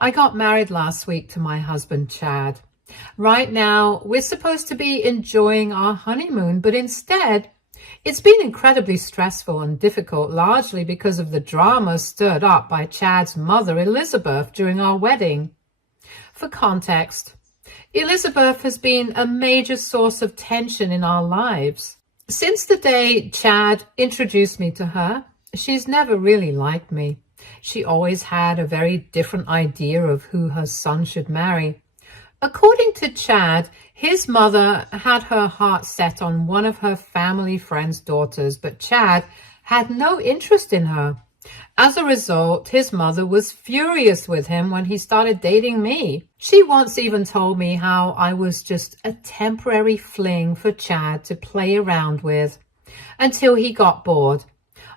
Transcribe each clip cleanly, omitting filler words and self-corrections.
I got married last week to my husband, Chad. Right now, we're supposed to be enjoying our honeymoon, but instead, it's been incredibly stressful and difficult, largely because of the drama stirred up by Chad's mother, Elizabeth, during our wedding. For context, Elizabeth has been a major source of tension in our lives. Since the day Chad introduced me to her, she's never really liked me. She always had a very different idea of who her son should marry. According to Chad, his mother had her heart set on one of her family friend's daughters, but Chad had no interest in her. As a result, his mother was furious with him when he started dating me. She once even told me how I was just a temporary fling for Chad to play around with until he got bored.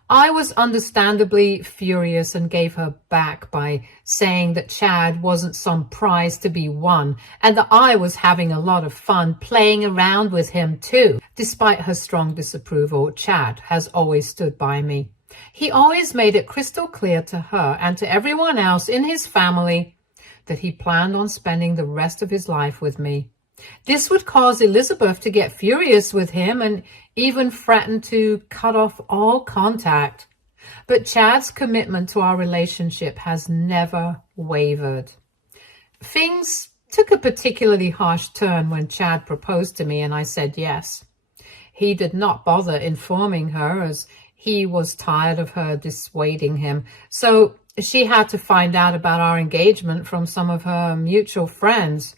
I was understandably furious and gave her back by saying that Chad wasn't some prize to be won and that I was having a lot of fun playing around with him too. Despite her strong disapproval, Chad has always stood by me. He always made it crystal clear to her and to everyone else in his family that he planned on spending the rest of his life with me. This would cause Elizabeth to get furious with him and even threaten to cut off all contact. But Chad's commitment to our relationship has never wavered. Things took a particularly harsh turn when Chad proposed to me and I said yes. He did not bother informing her as he was tired of her dissuading him, so she had to find out about our engagement from some of her mutual friends.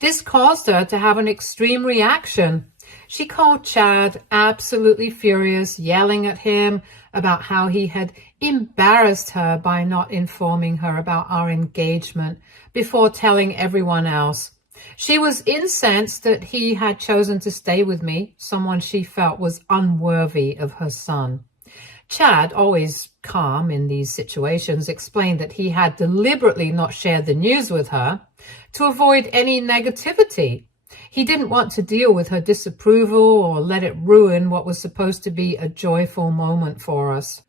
This caused her to have an extreme reaction. She called Chad absolutely furious, yelling at him about how he had embarrassed her by not informing her about our engagement before telling everyone else. She was incensed that he had chosen to stay with me, someone she felt was unworthy of her son. Chad, always calm in these situations, explained that he had deliberately not shared the news with her to avoid any negativity. He didn't want to deal with her disapproval or let it ruin what was supposed to be a joyful moment for us.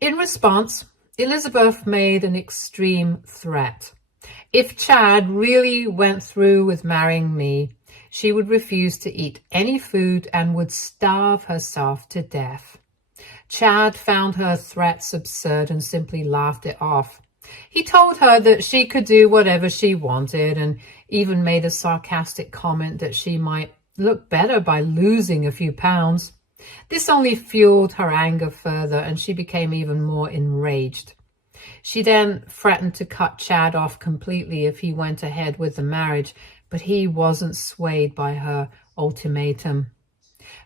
In response, Elizabeth made an extreme threat. If Chad really went through with marrying me, she would refuse to eat any food and would starve herself to death. Chad found her threats absurd and simply laughed it off. He told her that she could do whatever she wanted and even made a sarcastic comment that she might look better by losing a few pounds. This only fueled her anger further and she became even more enraged. She then threatened to cut Chad off completely if he went ahead with the marriage, but he wasn't swayed by her ultimatum.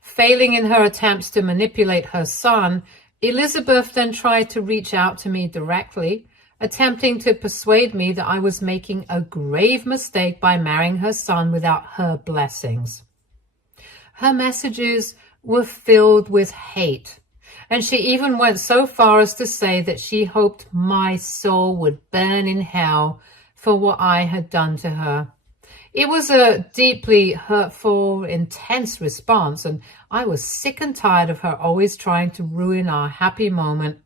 Failing in her attempts to manipulate her son, Elizabeth then tried to reach out to me directly, attempting to persuade me that I was making a grave mistake by marrying her son without her blessings. Her messages were filled with hate, and she even went so far as to say that she hoped my soul would burn in hell for what I had done to her. It was a deeply hurtful, intense response, and I was sick and tired of her always trying to ruin our happy moment.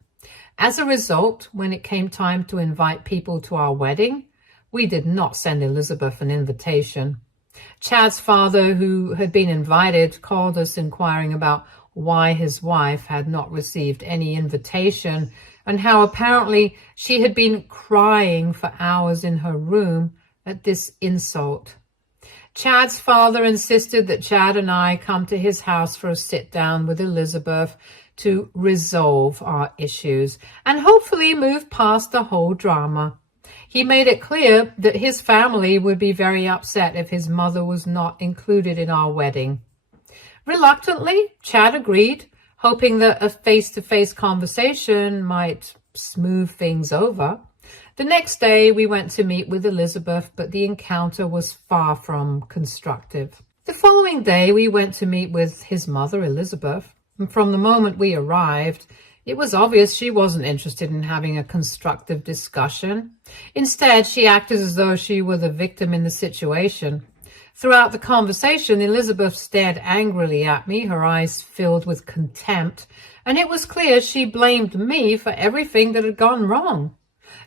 As a result, when it came time to invite people to our wedding, we did not send Elizabeth an invitation. Chad's father, who had been invited, called us inquiring about why his wife had not received any invitation and how apparently she had been crying for hours in her room at this insult. Chad's father insisted that Chad and I come to his house for a sit-down with Elizabeth to resolve our issues and hopefully move past the whole drama. He made it clear that his family would be very upset if his mother was not included in our wedding. Reluctantly, Chad agreed, hoping that a face-to-face conversation might smooth things over. The next day, we went to meet with Elizabeth, but the encounter was far from constructive. The following day, we went to meet with his mother, Elizabeth, and from the moment we arrived, it was obvious she wasn't interested in having a constructive discussion. Instead, she acted as though she were the victim in the situation. Throughout the conversation, Elizabeth stared angrily at me, her eyes filled with contempt, and it was clear she blamed me for everything that had gone wrong.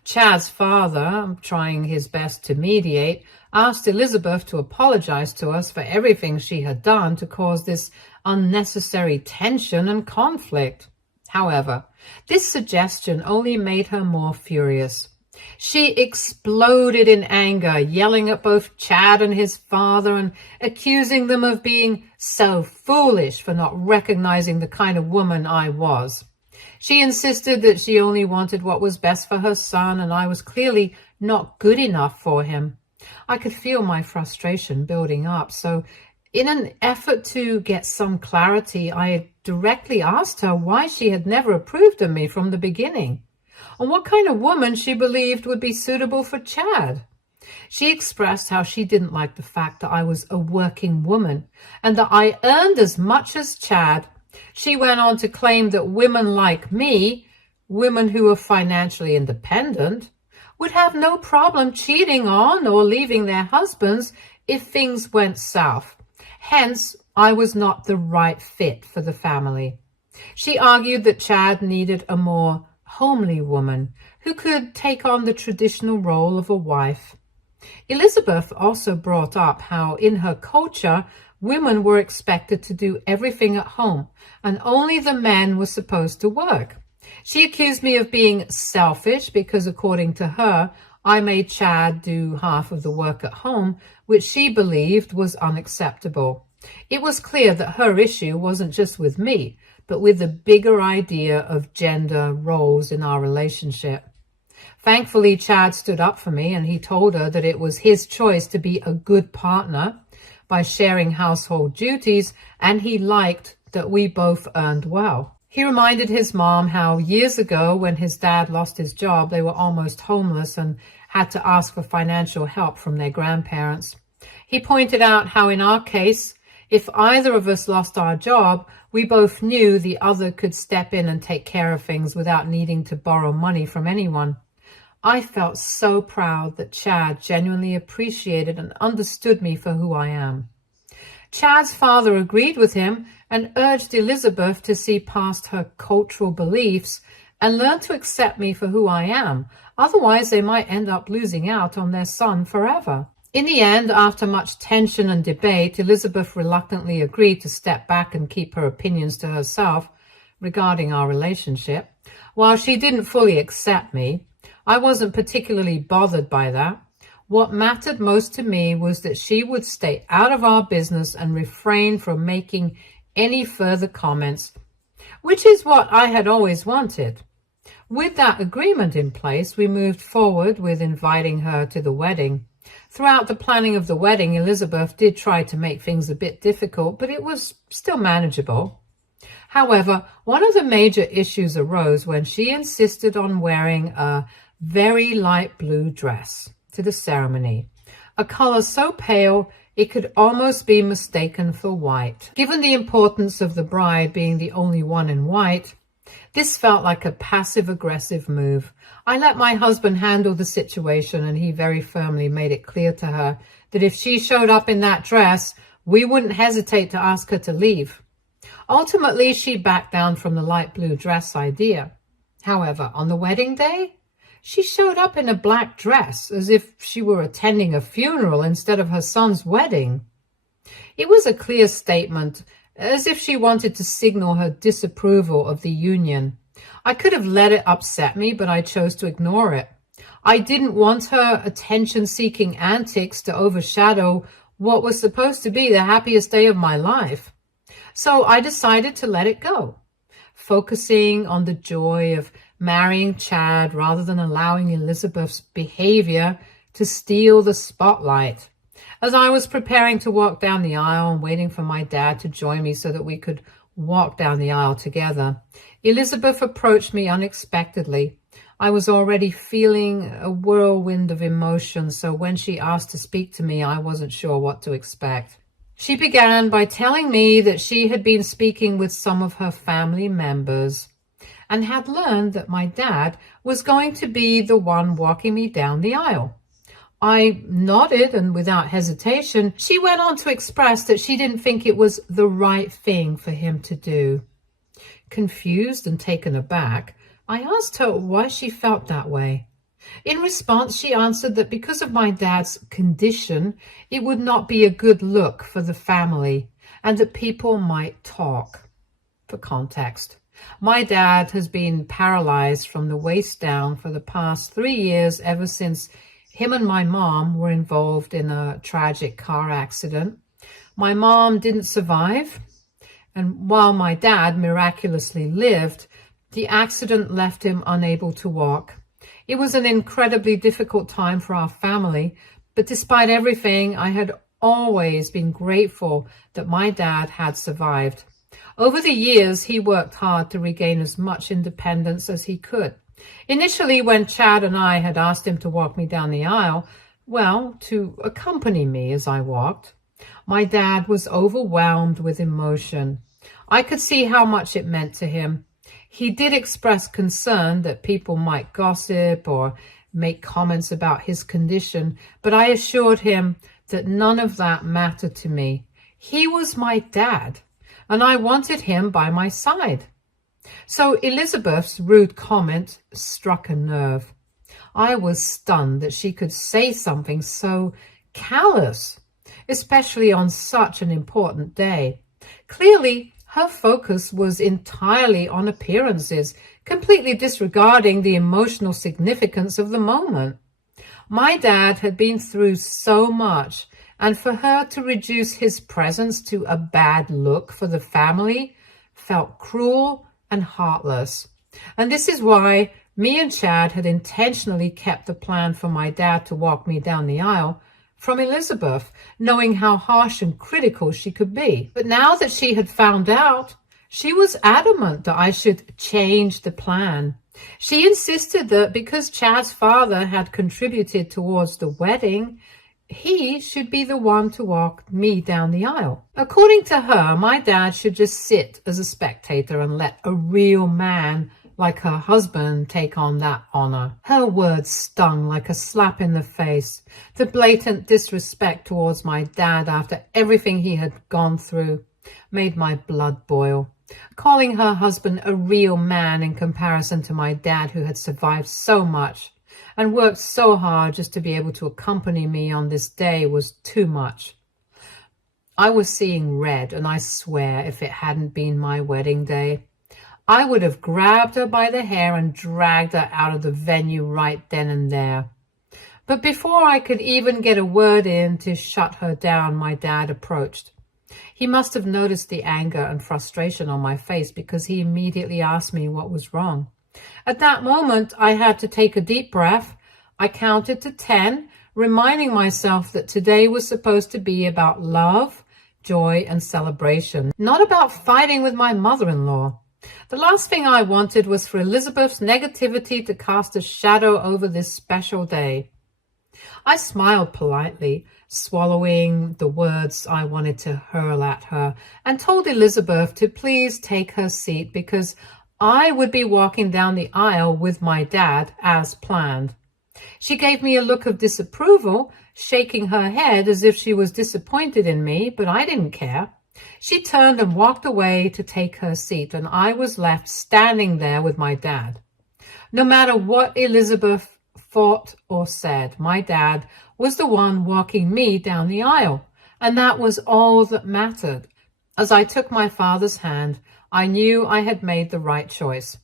Chad's father, trying his best to mediate, asked Elizabeth to apologize to us for everything she had done to cause this unnecessary tension and conflict. However, this suggestion only made her more furious. She exploded in anger, yelling at both Chad and his father and accusing them of being so foolish for not recognizing the kind of woman I was. She insisted that she only wanted what was best for her son, and I was clearly not good enough for him. I could feel my frustration building up, so in an effort to get some clarity, I directly asked her why she had never approved of me from the beginning, and what kind of woman she believed would be suitable for Chad. She expressed how she didn't like the fact that I was a working woman and that I earned as much as Chad. She went on to claim that women like me, women who are financially independent, would have no problem cheating on or leaving their husbands if things went south. Hence, I was not the right fit for the family. She argued that Chad needed a more homely woman who could take on the traditional role of a wife. Elizabeth also brought up how in her culture, women were expected to do everything at home and only the men were supposed to work. She accused me of being selfish because, according to her, I made Chad do half of the work at home, which she believed was unacceptable. It was clear that her issue wasn't just with me, but with the bigger idea of gender roles in our relationship. Thankfully, Chad stood up for me and he told her that it was his choice to be a good partner by sharing household duties, and he liked that we both earned well. He reminded his mom how years ago, when his dad lost his job, they were almost homeless and had to ask for financial help from their grandparents. He pointed out how in our case, if either of us lost our job, we both knew the other could step in and take care of things without needing to borrow money from anyone. I felt so proud that Chad genuinely appreciated and understood me for who I am. Chad's father agreed with him and urged Elizabeth to see past her cultural beliefs and learn to accept me for who I am. Otherwise, they might end up losing out on their son forever. In the end, after much tension and debate, Elizabeth reluctantly agreed to step back and keep her opinions to herself regarding our relationship. While she didn't fully accept me, I wasn't particularly bothered by that. What mattered most to me was that she would stay out of our business and refrain from making any further comments, which is what I had always wanted. With that agreement in place, we moved forward with inviting her to the wedding. Throughout the planning of the wedding, Elizabeth did try to make things a bit difficult, but it was still manageable. However, one of the major issues arose when she insisted on wearing a very light blue dress to the ceremony, a color so pale it could almost be mistaken for white. Given the importance of the bride being the only one in white, this felt like a passive-aggressive move. I let my husband handle the situation, and he very firmly made it clear to her that if she showed up in that dress, we wouldn't hesitate to ask her to leave. Ultimately, she backed down from the light blue dress idea. However, on the wedding day, she showed up in a black dress as if she were attending a funeral instead of her son's wedding. It was a clear statement, as if she wanted to signal her disapproval of the union. I could have let it upset me, but I chose to ignore it. I didn't want her attention-seeking antics to overshadow what was supposed to be the happiest day of my life. So I decided to let it go, focusing on the joy of marrying Chad rather than allowing Elizabeth's behavior to steal the spotlight. As I was preparing to walk down the aisle and waiting for my dad to join me so that we could walk down the aisle together, Elizabeth approached me unexpectedly. I was already feeling a whirlwind of emotion, so when she asked to speak to me, I wasn't sure what to expect. She began by telling me that she had been speaking with some of her family members and had learned that my dad was going to be the one walking me down the aisle. I nodded, and without hesitation, she went on to express that she didn't think it was the right thing for him to do. Confused and taken aback, I asked her why she felt that way. In response, she answered that because of my dad's condition, it would not be a good look for the family and that people might talk. For context, my dad has been paralyzed from the waist down for the past 3 years, ever since him and my mom were involved in a tragic car accident. My mom didn't survive, and while my dad miraculously lived, the accident left him unable to walk. It was an incredibly difficult time for our family, but despite everything, I had always been grateful that my dad had survived. Over the years, he worked hard to regain as much independence as he could. Initially, when Chad and I had asked him to walk me down the aisle, well, to accompany me as I walked, my dad was overwhelmed with emotion. I could see how much it meant to him. He did express concern that people might gossip or make comments about his condition, but I assured him that none of that mattered to me. He was my dad, and I wanted him by my side. So Elizabeth's rude comment struck a nerve. I was stunned that she could say something so callous, especially on such an important day. Clearly, her focus was entirely on appearances, completely disregarding the emotional significance of the moment. My dad had been through so much, and for her to reduce his presence to a bad look for the family felt cruel and heartless. And this is why me and Chad had intentionally kept the plan for my dad to walk me down the aisle from Elizabeth, knowing how harsh and critical she could be. But now that she had found out, she was adamant that I should change the plan. She insisted that because Chad's father had contributed towards the wedding, he should be the one to walk me down the aisle. According to her, my dad should just sit as a spectator and let a real man like her husband take on that honor. Her words stung like a slap in the face. The blatant disrespect towards my dad after everything he had gone through made my blood boil. Calling her husband a real man in comparison to my dad, who had survived so much and worked so hard just to be able to accompany me on this day, was too much. I was seeing red, and I swear if it hadn't been my wedding day, I would have grabbed her by the hair and dragged her out of the venue right then and there. But before I could even get a word in to shut her down, my dad approached. He must have noticed the anger and frustration on my face, because he immediately asked me what was wrong. At that moment, I had to take a deep breath. I counted to 10, reminding myself that today was supposed to be about love, joy, and celebration, not about fighting with my mother-in-law. The last thing I wanted was for Elizabeth's negativity to cast a shadow over this special day. I smiled politely, swallowing the words I wanted to hurl at her, and told Elizabeth to please take her seat because I would be walking down the aisle with my dad as planned. She gave me a look of disapproval, shaking her head as if she was disappointed in me, but I didn't care. She turned and walked away to take her seat, and I was left standing there with my dad. No matter what Elizabeth thought or said, my dad was the one walking me down the aisle, and that was all that mattered. As I took my father's hand, I knew I had made the right choice.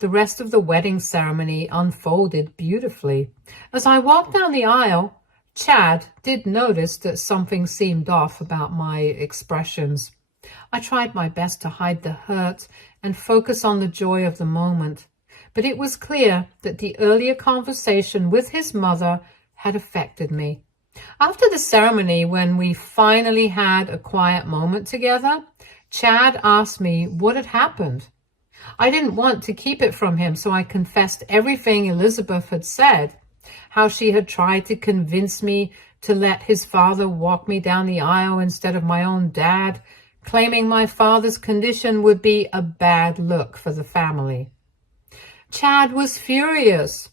The rest of the wedding ceremony unfolded beautifully. As I walked down the aisle, Chad did notice that something seemed off about my expressions. I tried my best to hide the hurt and focus on the joy of the moment, but it was clear that the earlier conversation with his mother had affected me. After the ceremony, when we finally had a quiet moment together, Chad asked me what had happened. I didn't want to keep it from him, so I confessed everything Elizabeth had said. How she had tried to convince me to let his father walk me down the aisle instead of my own dad, claiming my father's condition would be a bad look for the family. Chad was furious.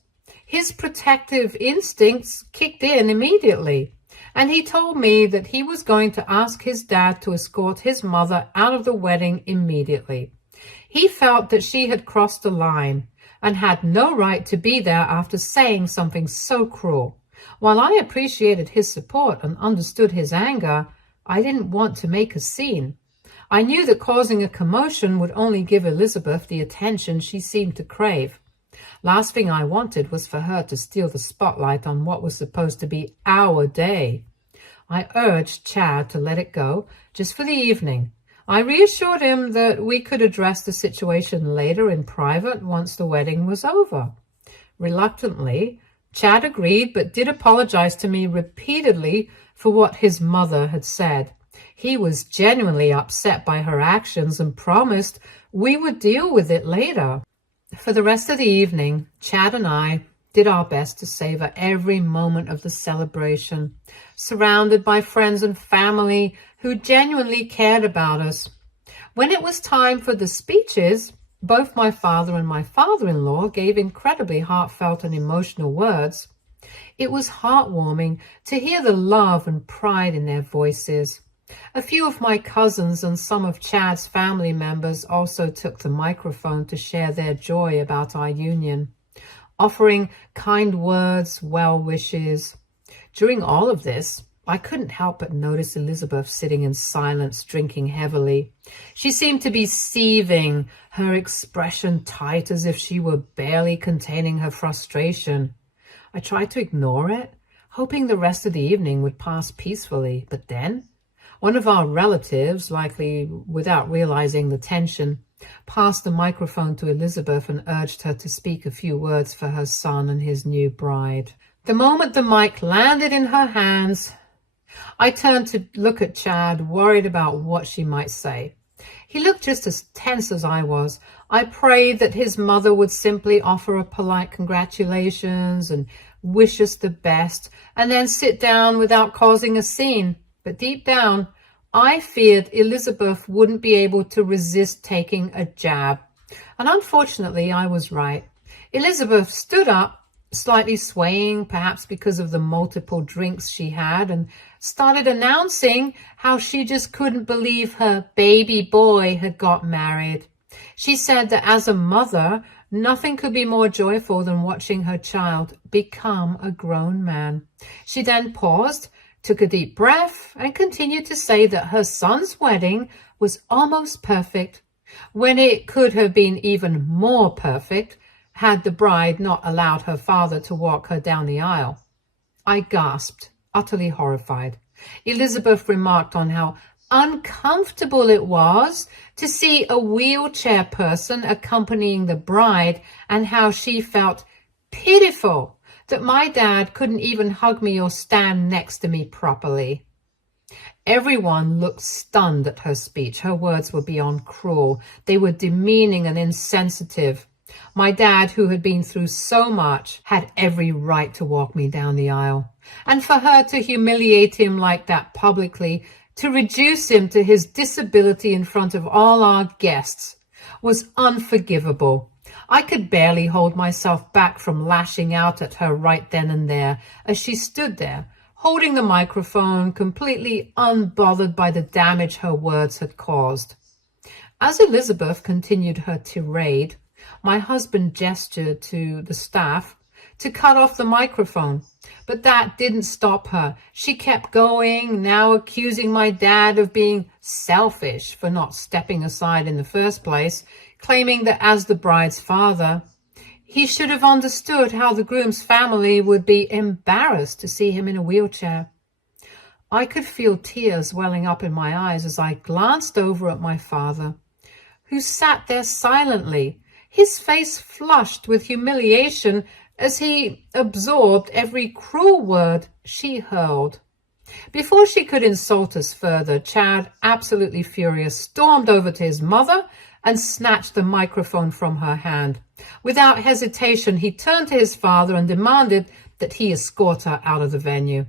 His protective instincts kicked in immediately, and he told me that he was going to ask his dad to escort his mother out of the wedding immediately. He felt that she had crossed the line, and had no right to be there after saying something so cruel. While I appreciated his support and understood his anger, I didn't want to make a scene. I knew that causing a commotion would only give Elizabeth the attention she seemed to crave. Last thing I wanted was for her to steal the spotlight on what was supposed to be our day. I urged Chad to let it go, just for the evening. I reassured him that we could address the situation later in private once the wedding was over. Reluctantly, Chad agreed, but did apologize to me repeatedly for what his mother had said. He was genuinely upset by her actions and promised we would deal with it later. For the rest of the evening, Chad and I did our best to savor every moment of the celebration, surrounded by friends and family who genuinely cared about us. When it was time for the speeches, both my father and my father-in-law gave incredibly heartfelt and emotional words. It was heartwarming to hear the love and pride in their voices. A few of my cousins and some of Chad's family members also took the microphone to share their joy about our union, offering kind words, well wishes. During all of this, I couldn't help but notice Elizabeth sitting in silence, drinking heavily. She seemed to be seething, her expression tight as if she were barely containing her frustration. I tried to ignore it, hoping the rest of the evening would pass peacefully, but then one of our relatives, likely without realizing the tension, passed the microphone to Elizabeth and urged her to speak a few words for her son and his new bride. The moment the mic landed in her hands, I turned to look at Chad, worried about what she might say. He looked just as tense as I was. I prayed that his mother would simply offer a polite congratulations and wish us the best, and then sit down without causing a scene. But deep down, I feared Elizabeth wouldn't be able to resist taking a jab. And unfortunately, I was right. Elizabeth stood up, slightly swaying, perhaps because of the multiple drinks she had, and started announcing how she just couldn't believe her baby boy had got married. She said that as a mother, nothing could be more joyful than watching her child become a grown man. She then paused, took a deep breath, and continued to say that her son's wedding was almost perfect, when it could have been even more perfect had the bride not allowed her father to walk her down the aisle. I gasped, utterly horrified. Elizabeth remarked on how uncomfortable it was to see a wheelchair person accompanying the bride and how she felt pitiful that my dad couldn't even hug me or stand next to me properly. Everyone looked stunned at her speech. Her words were beyond cruel. They were demeaning and insensitive. My dad, who had been through so much, had every right to walk me down the aisle. And for her to humiliate him like that publicly, to reduce him to his disability in front of all our guests, was unforgivable. I could barely hold myself back from lashing out at her right then and there as she stood there, holding the microphone, completely unbothered by the damage her words had caused. As Elizabeth continued her tirade, my husband gestured to the staff to cut off the microphone, but that didn't stop her. She kept going, now accusing my dad of being selfish for not stepping aside in the first place, claiming that as the bride's father, he should have understood how the groom's family would be embarrassed to see him in a wheelchair. I could feel tears welling up in my eyes as I glanced over at my father, who sat there silently, his face flushed with humiliation as he absorbed every cruel word she hurled. Before she could insult us further, Chad, absolutely furious, stormed over to his mother and snatched the microphone from her hand. Without hesitation, he turned to his father and demanded that he escort her out of the venue.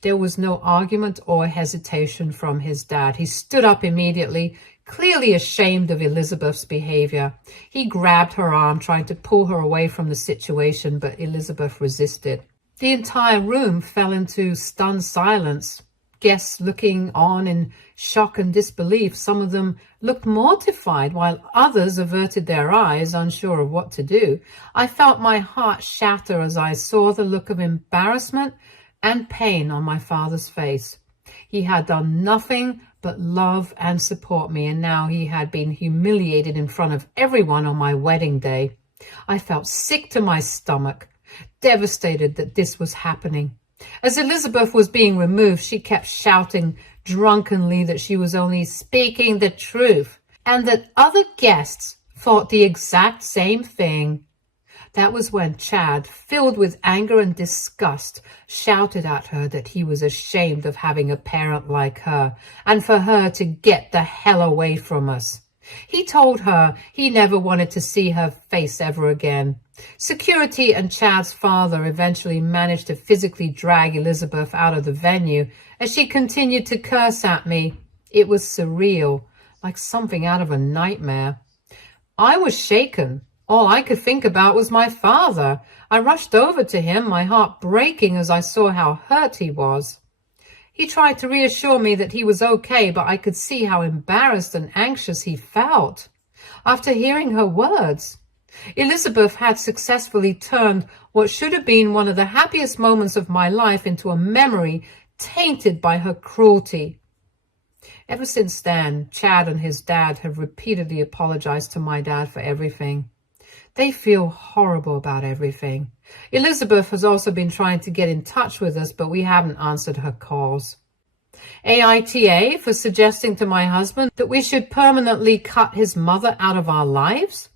There was no argument or hesitation from his dad. He stood up immediately, clearly ashamed of Elizabeth's behavior. He grabbed her arm, trying to pull her away from the situation, but Elizabeth resisted. The entire room fell into stunned silence. guests looking on in shock and disbelief. Some of them looked mortified, while others averted their eyes, unsure of what to do. I felt my heart shatter as I saw the look of embarrassment and pain on my father's face. He had done nothing but love and support me, and now he had been humiliated in front of everyone on my wedding day. I felt sick to my stomach, devastated that this was happening. As Elizabeth was being removed, she kept shouting drunkenly that she was only speaking the truth, and that other guests thought the exact same thing. That was when Chad, filled with anger and disgust, shouted at her that he was ashamed of having a parent like her, and for her to get the hell away from us. He told her he never wanted to see her face ever again. Security and Chad's father eventually managed to physically drag Elizabeth out of the venue as she continued to curse at me. It was surreal, like something out of a nightmare. I was shaken. All I could think about was my father. I rushed over to him, my heart breaking as I saw how hurt he was. He tried to reassure me that he was okay, but I could see how embarrassed and anxious he felt. After hearing her words, Elizabeth had successfully turned what should have been one of the happiest moments of my life into a memory tainted by her cruelty. Ever since then, Chad and his dad have repeatedly apologized to my dad for everything. They feel horrible about everything. Elizabeth has also been trying to get in touch with us, but we haven't answered her calls. AITA for suggesting to my husband that we should permanently cut his mother out of our lives.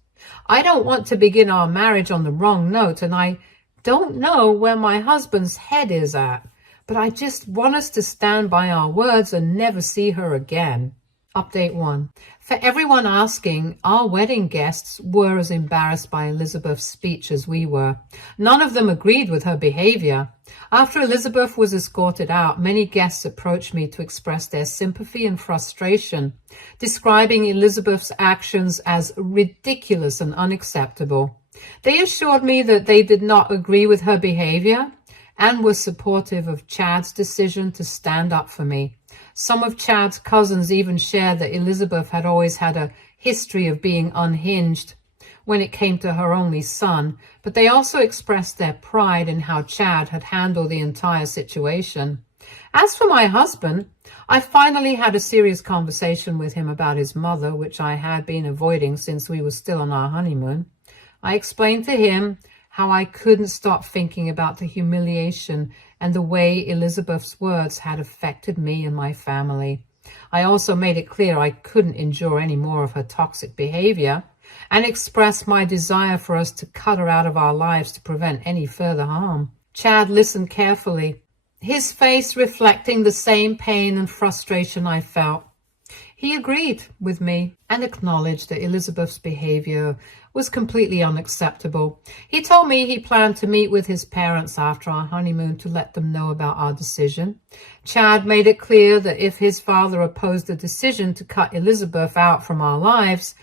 I don't want to begin our marriage on the wrong note, and I don't know where my husband's head is at, but I just want us to stand by our words and never see her again. Update 1. For everyone asking, our wedding guests were as embarrassed by Elizabeth's speech as we were. None of them agreed with her behavior. After Elizabeth was escorted out, many guests approached me to express their sympathy and frustration, describing Elizabeth's actions as ridiculous and unacceptable. They assured me that they did not agree with her behavior and were supportive of Chad's decision to stand up for me. Some of Chad's cousins even shared that Elizabeth had always had a history of being unhinged when it came to her only son, but they also expressed their pride in how Chad had handled the entire situation. As for my husband, I finally had a serious conversation with him about his mother, which I had been avoiding since we were still on our honeymoon. I explained to him how I couldn't stop thinking about the humiliation and the way Elizabeth's words had affected me and my family. I also made it clear I couldn't endure any more of her toxic behavior and expressed my desire for us to cut her out of our lives to prevent any further harm. Chad listened carefully, his face reflecting the same pain and frustration I felt. He agreed with me and acknowledged that Elizabeth's behavior was completely unacceptable. He told me he planned to meet with his parents after our honeymoon to let them know about our decision. Chad made it clear that if his father opposed the decision to cut Elizabeth out from our lives,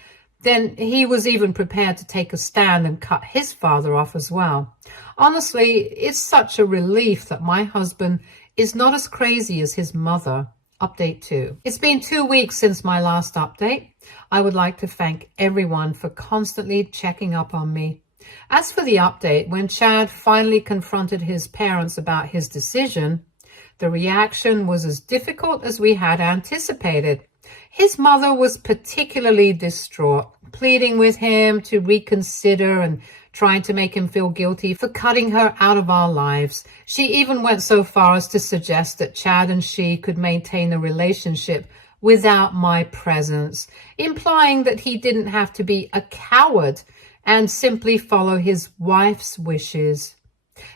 then he was even prepared to take a stand and cut his father off as well. Honestly, it's such a relief that my husband is not as crazy as his mother. Update 2. It's been 2 weeks since my last update. I would like to thank everyone for constantly checking up on me. As for the update, when Chad finally confronted his parents about his decision, the reaction was as difficult as we had anticipated. His mother was particularly distraught, pleading with him to reconsider and trying to make him feel guilty for cutting her out of our lives. She even went so far as to suggest that Chad and she could maintain a relationship without my presence, implying that he didn't have to be a coward and simply follow his wife's wishes.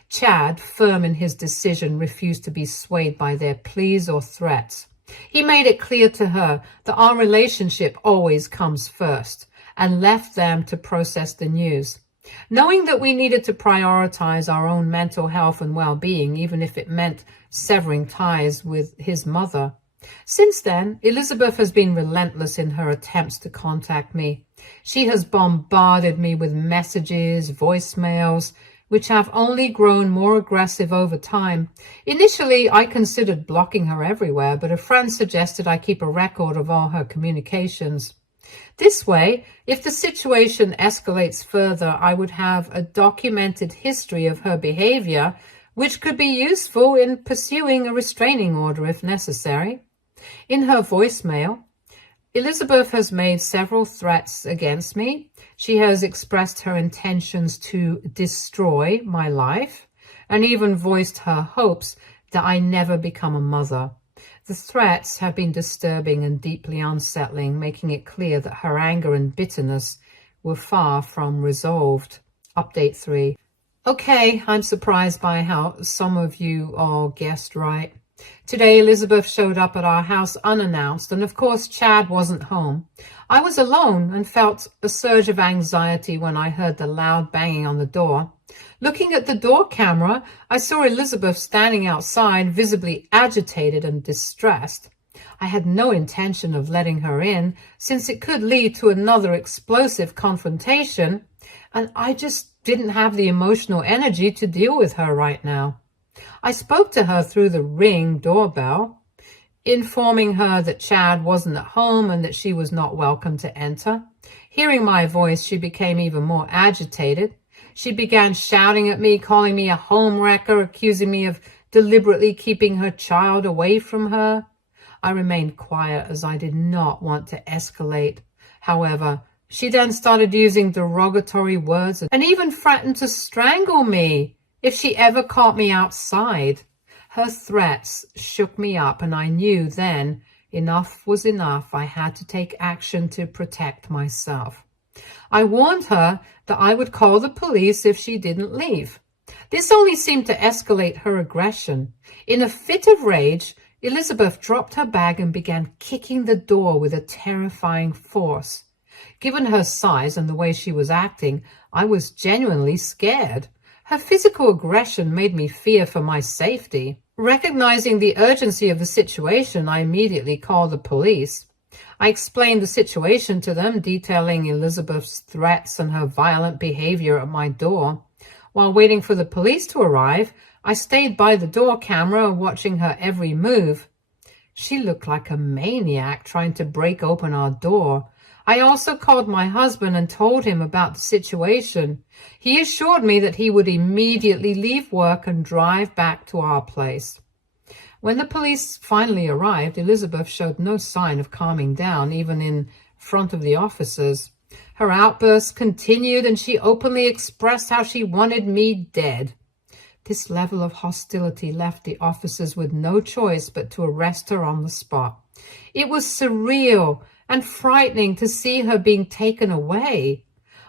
Chad, firm in his decision, refused to be swayed by their pleas or threats. He made it clear to her that our relationship always comes first and left them to process the news. Knowing that we needed to prioritize our own mental health and well-being, even if it meant severing ties with his mother. Since then, Elizabeth has been relentless in her attempts to contact me. She has bombarded me with messages, voicemails, which have only grown more aggressive over time. Initially, I considered blocking her everywhere, but a friend suggested I keep a record of all her communications. This way, if the situation escalates further, I would have a documented history of her behavior, which could be useful in pursuing a restraining order if necessary. In her voicemail, Elizabeth has made several threats against me. She has expressed her intentions to destroy my life and even voiced her hopes that I never become a mother. The threats have been disturbing and deeply unsettling, making it clear that her anger and bitterness were far from resolved. Update 3. Okay, I'm surprised by how some of you all guessed right. Today, Elizabeth showed up at our house unannounced, and of course, Chad wasn't home. I was alone and felt a surge of anxiety when I heard the loud banging on the door. Looking at the door camera, I saw Elizabeth standing outside, visibly agitated and distressed. I had no intention of letting her in, since it could lead to another explosive confrontation, and I just didn't have the emotional energy to deal with her right now. I spoke to her through the Ring doorbell, informing her that Chad wasn't at home and that she was not welcome to enter. Hearing my voice, she became even more agitated. She began shouting at me, calling me a homewrecker, accusing me of deliberately keeping her child away from her. I remained quiet as I did not want to escalate. However, she then started using derogatory words and even threatened to strangle me if she ever caught me outside. Her threats shook me up, and I knew then enough was enough. I had to take action to protect myself. I warned her that I would call the police if she didn't leave. This only seemed to escalate her aggression. In a fit of rage, Elizabeth dropped her bag and began kicking the door with a terrifying force. Given her size and the way she was acting, I was genuinely scared. Her physical aggression made me fear for my safety. Recognizing the urgency of the situation, I immediately called the police. I explained the situation to them, detailing Elizabeth's threats and her violent behavior at my door. While waiting for the police to arrive, I stayed by the door camera, watching her every move. She looked like a maniac trying to break open our door. I also called my husband and told him about the situation. He assured me that he would immediately leave work and drive back to our place. When the police finally arrived, Elizabeth showed no sign of calming down, even in front of the officers. Her outbursts continued, and she openly expressed how she wanted me dead. This level of hostility left the officers with no choice but to arrest her on the spot. It was surreal and frightening to see her being taken away.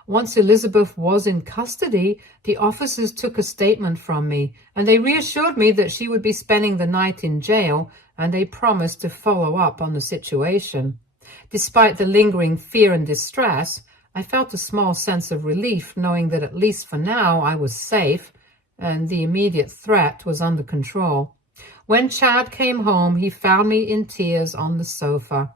Once Elizabeth was in custody, the officers took a statement from me, and they reassured me that she would be spending the night in jail, and they promised to follow up on the situation. Despite the lingering fear and distress, I felt a small sense of relief, knowing that at least for now I was safe and the immediate threat was under control. When Chad came home, he found me in tears on the sofa.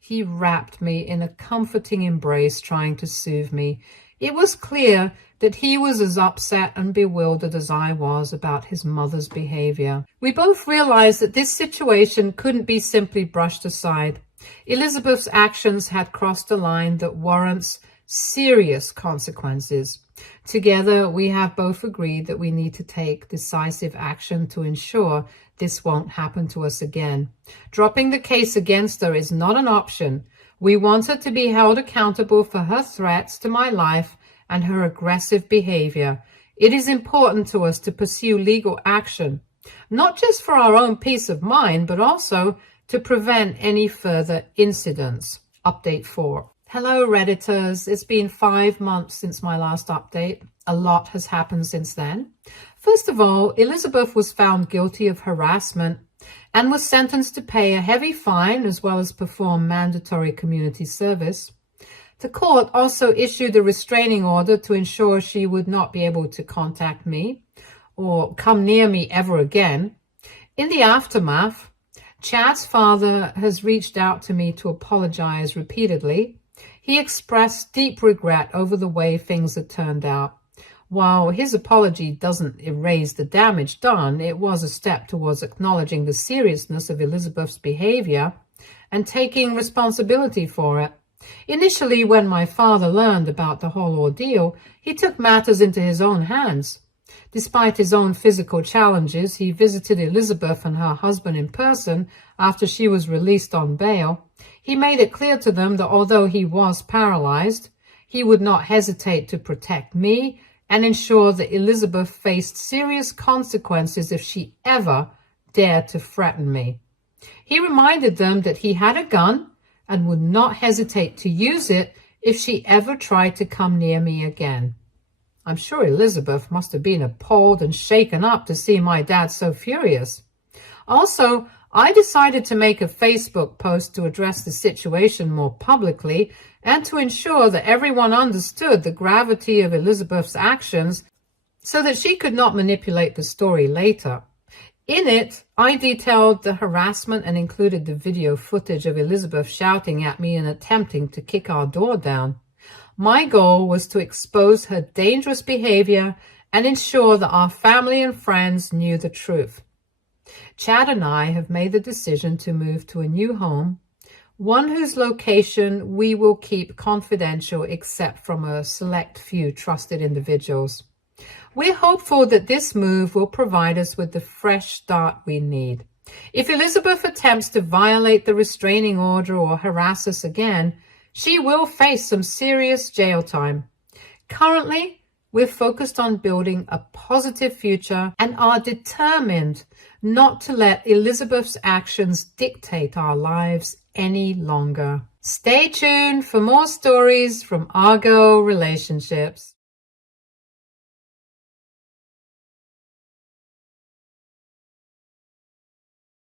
He wrapped me in a comforting embrace, trying to soothe me. It was clear that he was as upset and bewildered as I was about his mother's behavior. We both realized that this situation couldn't be simply brushed aside. Elizabeth's actions had crossed a line that warrants serious consequences. Together, we have both agreed that we need to take decisive action to ensure this won't happen to us again. Dropping the case against her is not an option. We want her to be held accountable for her threats to my life and her aggressive behavior. It is important to us to pursue legal action, not just for our own peace of mind, but also to prevent any further incidents. Update 4. Hello, Redditors. It's been 5 months since my last update. A lot has happened since then. First of all, Elizabeth was found guilty of harassment and was sentenced to pay a heavy fine as well as perform mandatory community service. The court also issued a restraining order to ensure she would not be able to contact me or come near me ever again. In the aftermath, Chad's father has reached out to me to apologize repeatedly. He expressed deep regret over the way things had turned out. While his apology doesn't erase the damage done, it was a step towards acknowledging the seriousness of Elizabeth's behavior and taking responsibility for it. Initially, when my father learned about the whole ordeal, he took matters into his own hands. Despite his own physical challenges, he visited Elizabeth and her husband in person after she was released on bail. He made it clear to them that although he was paralyzed, he would not hesitate to protect me and ensure that Elizabeth faced serious consequences if she ever dared to threaten me. He reminded them that he had a gun and would not hesitate to use it if she ever tried to come near me again. I'm sure Elizabeth must have been appalled and shaken up to see my dad so furious. Also, I decided to make a Facebook post to address the situation more publicly and to ensure that everyone understood the gravity of Elizabeth's actions so that she could not manipulate the story later. In it, I detailed the harassment and included the video footage of Elizabeth shouting at me and attempting to kick our door down. My goal was to expose her dangerous behavior and ensure that our family and friends knew the truth. Chad and I have made the decision to move to a new home, one whose location we will keep confidential except from a select few trusted individuals. We're hopeful that this move will provide us with the fresh start we need. If Elizabeth attempts to violate the restraining order or harass us again, she will face some serious jail time. Currently, we're focused on building a positive future and are determined not to let Elizabeth's actions dictate our lives any longer. Stay tuned for more stories from Argo Relationships.